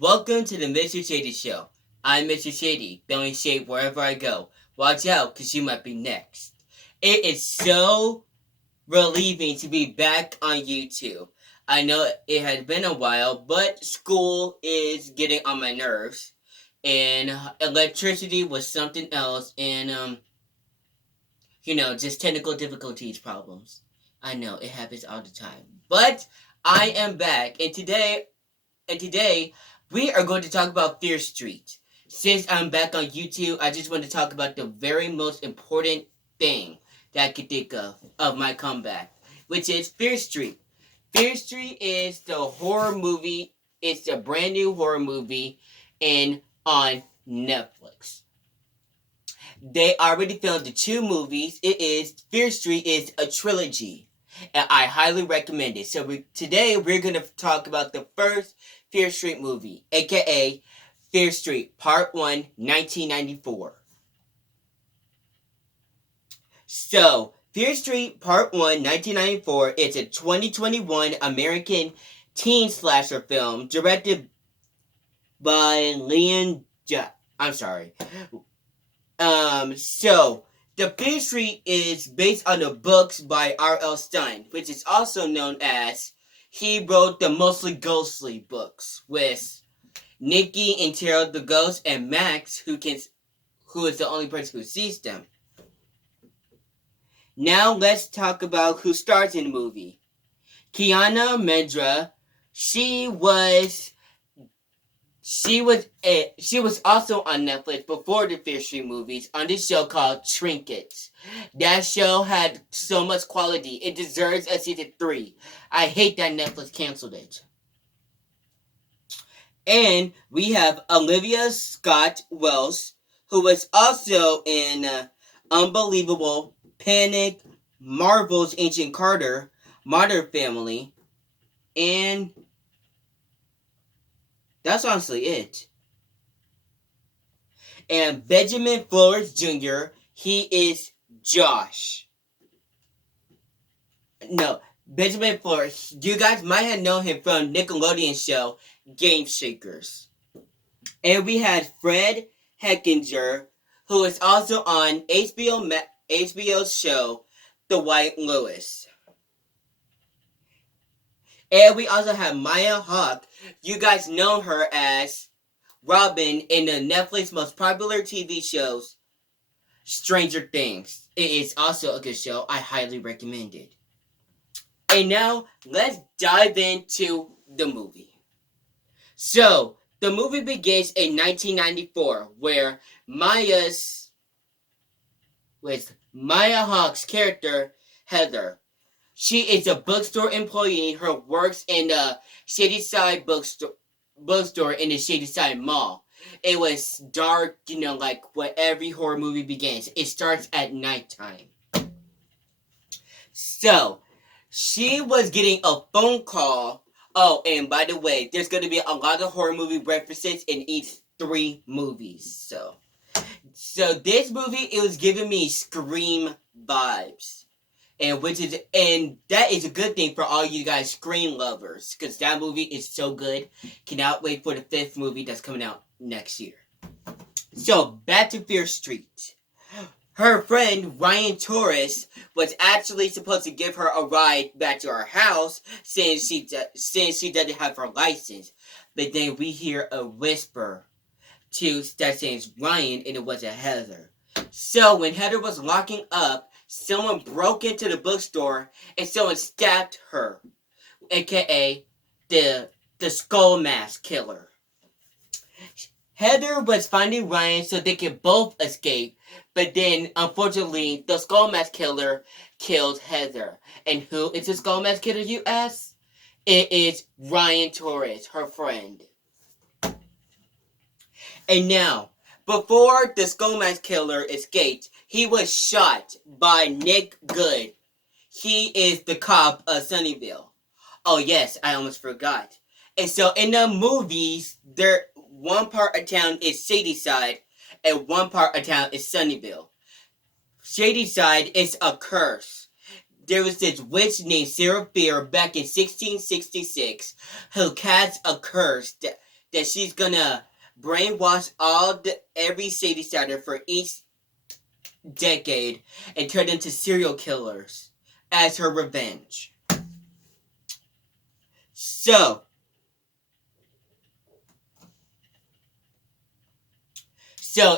Welcome to the Mr. Shady Show. I'm Mr. Shady, throwing shade wherever I go. Watch out, because you might be next. It is so relieving to be back on YouTube. I know it has been a while, but school is getting on my nerves. And electricity was something else, and, just technical difficulties problems. I know, it happens all the time. But I am back, and today, we are going to talk about Fear Street. Since I'm back on YouTube, I just want to talk about the very most important thing that I could think of my comeback, which is Fear Street. Fear Street is the horror movie. It's a brand new horror movie on Netflix. They already filmed the two movies. Fear Street is a trilogy, and I highly recommend it. So today we're going to talk about the first Fear Street movie, aka Fear Street Part 1, 1994. So, Fear Street Part 1, 1994 is a 2021 American teen slasher film directed by I'm sorry. The Fear Street is based on the books by R.L. Stine, which is also known as he wrote the Mostly Ghostly books with Nikki and Terrell the Ghost and Max, who is the only person who sees them. Now let's talk about who stars in the movie. Kiana Medra, she was also on Netflix before the Fear Street movies on this show called Trinkets. That show had so much quality. It deserves a season 3. I hate that Netflix canceled it. And we have Olivia Scott Wells, who was also in Unbelievable, Panic, Marvel's Agent Carter, Modern Family, and that's honestly it. And Benjamin Flores Jr., he is Josh. No, Benjamin Flores. You guys might have known him from Nickelodeon show Game Shakers. And we had Fred Heckinger, who is also on HBO's show The White Lotus. And we also have Maya Hawke. You guys know her as Robin in the Netflix most popular TV shows, Stranger Things. It is also a good show. I highly recommend it. And now, let's dive into the movie. So, the movie begins in 1994, where Maya Hawke's character, Heather. She is a bookstore employee who works in the Shadyside bookstore in the Shadyside Mall. It was dark, like what every horror movie begins. It starts at nighttime. So, she was getting a phone call. Oh, and by the way, there's going to be a lot of horror movie references in each 3 movies. So this movie, it was giving me Scream vibes. And that is a good thing for all you guys Scream lovers, because that movie is so good. Cannot wait for the 5th movie that's coming out next year. So, back to Fear Street. Her friend, Ryan Torres, was actually supposed to give her a ride back to her house since she doesn't have her license. But then we hear a whisper that says Ryan, and it wasn't Heather. So when Heather was locking up, someone broke into the bookstore and someone stabbed her, aka the Skull Mask Killer. Heather was finding Ryan so they could both escape, but then, unfortunately, the Skull Mask Killer killed Heather. And who is the Skull Mask Killer, you ask? It is Ryan Torres, her friend. And now, before the Skull Mask Killer escaped, he was shot by Nick Good. He is the cop of Sunnyvale. Oh yes, I almost forgot. And so in the movies, one part of town is Shadyside, and one part of town is Sunnyvale. Shadyside is a curse. There was this witch named Sarah Fear back in 1666 who cast a curse that she's gonna brainwash every Sadie Sider for each decade and turn them into serial killers as her revenge. So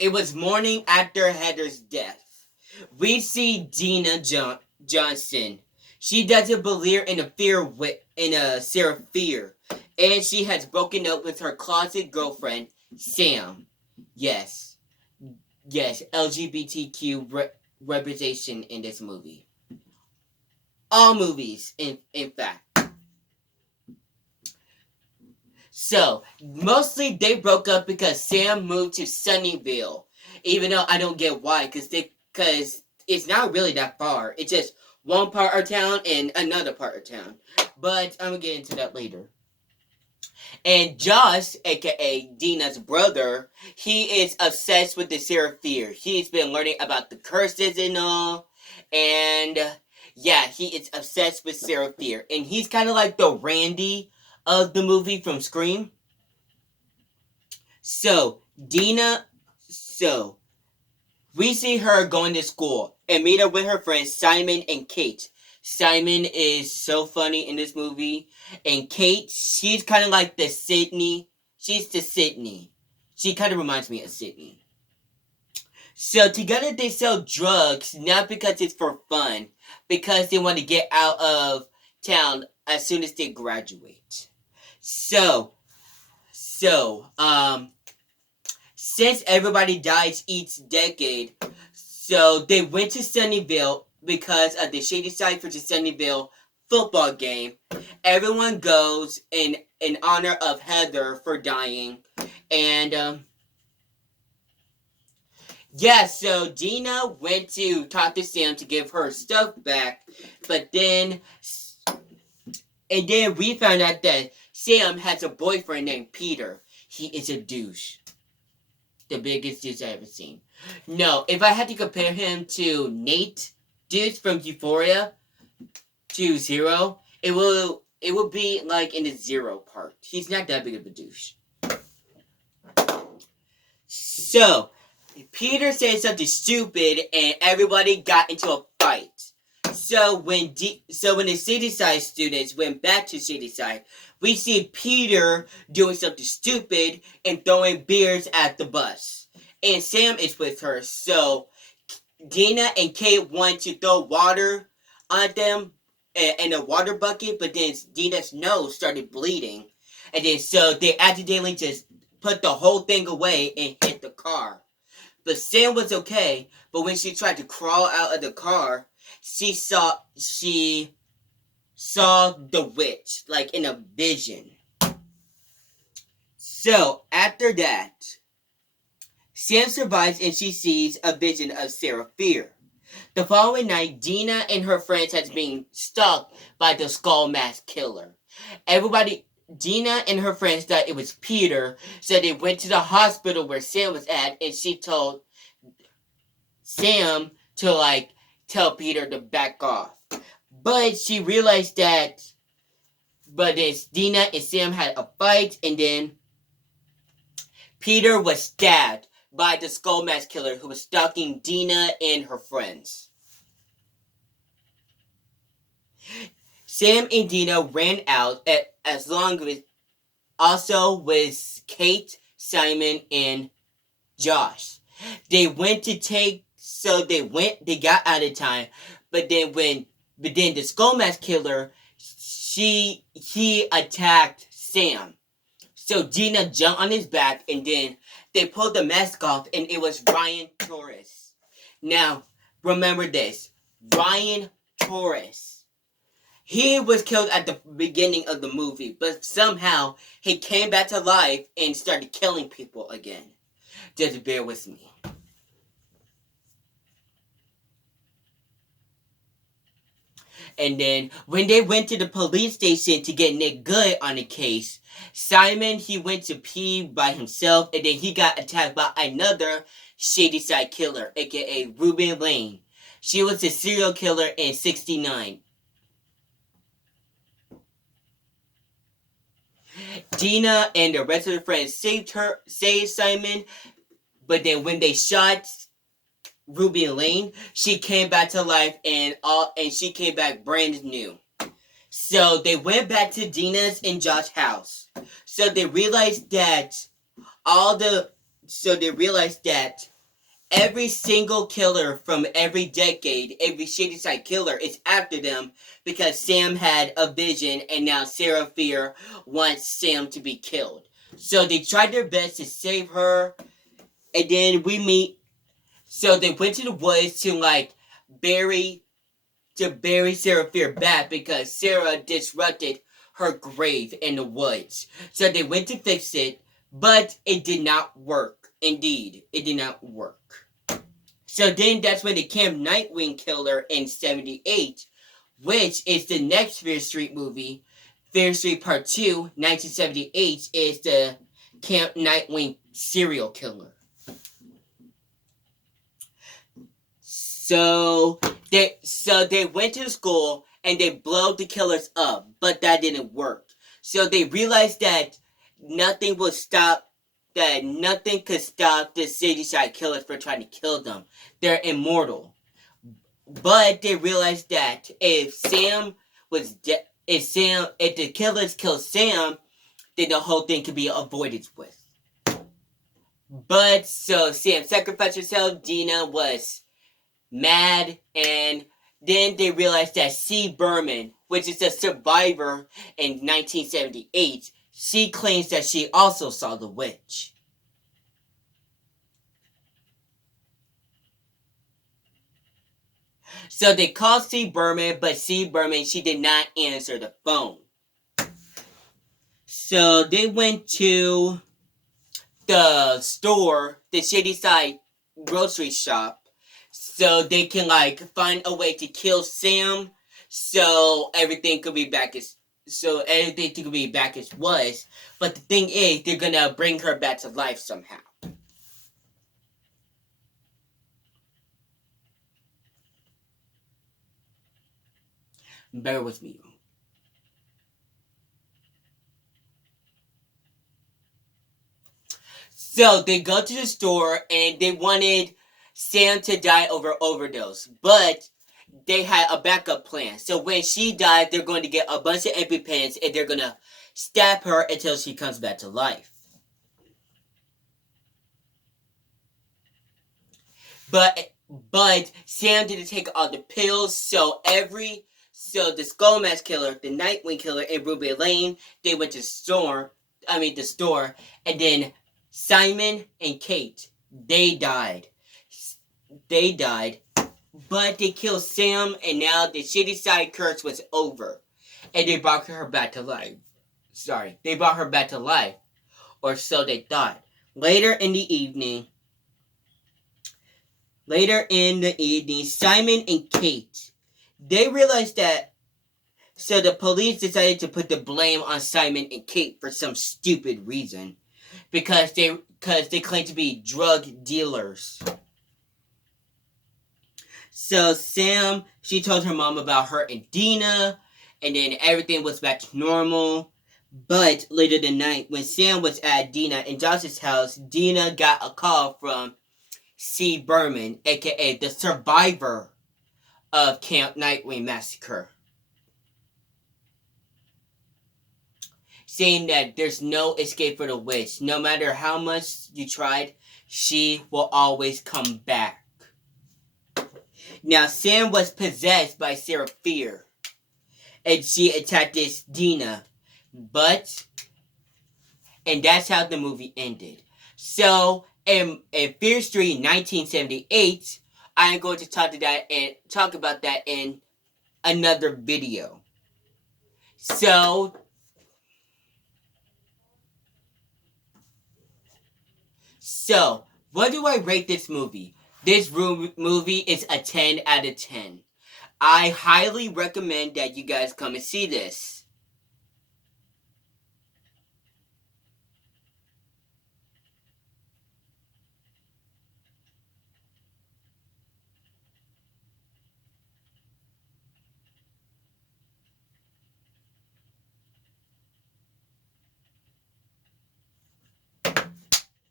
it was morning after Heather's death. We see Dina Johnson. She doesn't believe in a Sarah fear, and she has broken up with her closet girlfriend Sam. Yes, LGBTQ representation in this movie. All movies, in fact. So, mostly they broke up because Sam moved to Sunnyvale. Even though I don't get why, because it's not really that far. It's just one part of town and another part of town. But I'm going to get into that later. And Josh, aka Dina's brother, he is obsessed with the Seraphir. He's been learning about the curses and all. And yeah, he is obsessed with Seraphir. And he's kind of like the Randy of the movie from Scream. So we see her going to school and meet up with her friends Simon and Kate. Simon is so funny in this movie, and Kate, she's kind of like the Sydney. She's the Sydney. She kind of reminds me of Sydney. So together they sell drugs, not because it's for fun, because they want to get out of town as soon as they graduate. So, since everybody dies each decade, so they went to Sunnyvale because of the Shadyside versus Sunnyvale football game. Everyone goes in honor of Heather for dying. And, yeah, so Dina went to talk to Sam to give her stuff back, but then we found out that Sam has a boyfriend named Peter. He is a douche. The biggest douche I've ever seen. No, if I had to compare him to Nate Douche from Euphoria to Zero, it will be like in the Zero part. He's not that big of a douche. So, Peter said something stupid and everybody got into a fight. So when the Shadyside students went back to Shadyside, we see Peter doing something stupid and throwing beers at the bus. And Sam is with her. So Dina and Kate want to throw water on them in a water bucket, but then Dina's nose started bleeding. And then so they accidentally just put the whole thing away and hit the car. But Sam was okay, but when she tried to crawl out of the car, she saw the witch, like in a vision. So, after that, Sam survives and she sees a vision of Seraphir. The following night, Dina and her friends had been stalked by the Skull Mask Killer. Dina and her friends thought it was Peter, so they went to the hospital where Sam was at, and she told Sam to, tell Peter to back off. But she realized that, Dina and Sam had a fight, and then Peter was stabbed by the Skull Mask Killer who was stalking Dina and her friends. Sam and Dina ran out as long as also with Kate, Simon, and Josh. They got out of time, but then the Skull Mask Killer, he attacked Sam. So Dina jumped on his back, and then they pulled the mask off, and it was Ryan Torres. Now, remember this. Ryan Torres. He was killed at the beginning of the movie, but somehow he came back to life and started killing people again. Just bear with me. And then when they went to the police station to get Nick Good on the case, Simon, he went to pee by himself, and then he got attacked by another Shadyside killer, aka Ruben Lane. She was a serial killer in 1969. Dina and the rest of her friends saved Simon, but then when they shot Ruby Lane, she came back to life and she came back brand new. So they went back to Dina's and Josh's house. So they realized that all the so they realized that every single killer from every decade, every Shadyside killer is after them because Sam had a vision and now Sarah Fear wants Sam to be killed. So they tried their best to save her, and then we meet. So they went to the woods to bury Sarah Fear back because Sarah disrupted her grave in the woods. So they went to fix it, but it did not work. Indeed, it did not work. So then that's when they Camp Nightwing Killer in 78, which is the next Fear Street movie. Fear Street Part 2, 1978, is the Camp Nightwing serial killer. So they went to the school and they blew the killers up, but that didn't work. So they realized that nothing could stop the Shadyside killers from trying to kill them. They're immortal. But they realized that if the killers killed Sam, then the whole thing could be avoided with. But so Sam sacrificed herself. Dina was mad, and then they realized that C. Berman, which is a survivor in 1978, she claims that she also saw the witch. So they called C. Berman, but C. Berman, she did not answer the phone. So they went to the store, the Shadyside grocery shop, so they can find a way to kill Sam, so everything could be back as it was. But the thing is, they're gonna bring her back to life somehow. Bear with me. So they go to the store and they wanted Sam to die over overdose, but they had a backup plan. So when she died, they're going to get a bunch of EpiPens and they're gonna stab her until she comes back to life. But Sam didn't take all the pills, so the Skull Mask Killer, the Nightwing Killer, and Ruby Lane, they went to the store, and then Simon and Kate, they died. But they killed Sam, and now the Shadyside curse was over, and they brought her back to life. They brought her back to life, or so they thought. Later in the evening, Simon and Kate, they realized that. So the police decided to put the blame on Simon and Kate for some stupid reason, because they claimed to be drug dealers. So Sam, she told her mom about her and Dina, and then everything was back to normal. But later that night, when Sam was at Dina and Josh's house, Dina got a call from C. Berman, aka the survivor of Camp Nightwing Massacre, saying that there's no escape for the witch. No matter how much you tried, she will always come back. Now, Sam was possessed by Sarah Fear, and she attacked this Dina. And that's how the movie ended. So, in Fear Street 1978, I'm going to talk about that in another video. So, what do I rate this movie? This movie is a 10 out of 10. I highly recommend that you guys come and see this.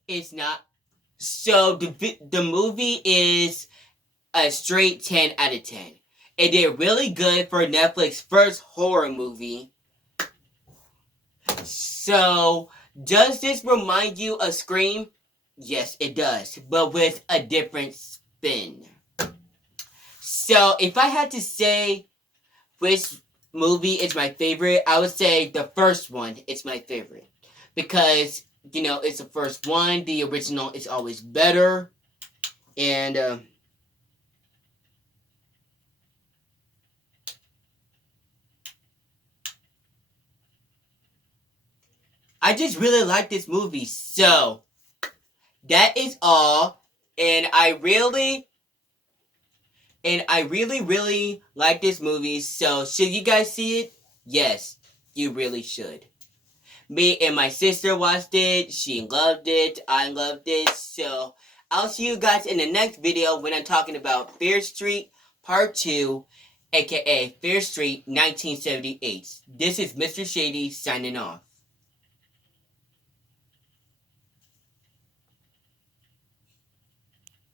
It's not. So the movie is a straight 10 out of 10. It did really good for Netflix's first horror movie. So, does this remind you of Scream? Yes, it does, but with a different spin. So, if I had to say which movie is my favorite, I would say the first one is my favorite. Because, it's the first one. The original is always better. And, I just really like this movie. So, that is all. And I really, really like this movie. So, should you guys see it? Yes, you really should. Me and my sister watched it. She loved it. I loved it. So, I'll see you guys in the next video when I'm talking about Fear Street Part 2, aka Fear Street 1978. This is Mr. Shady signing off.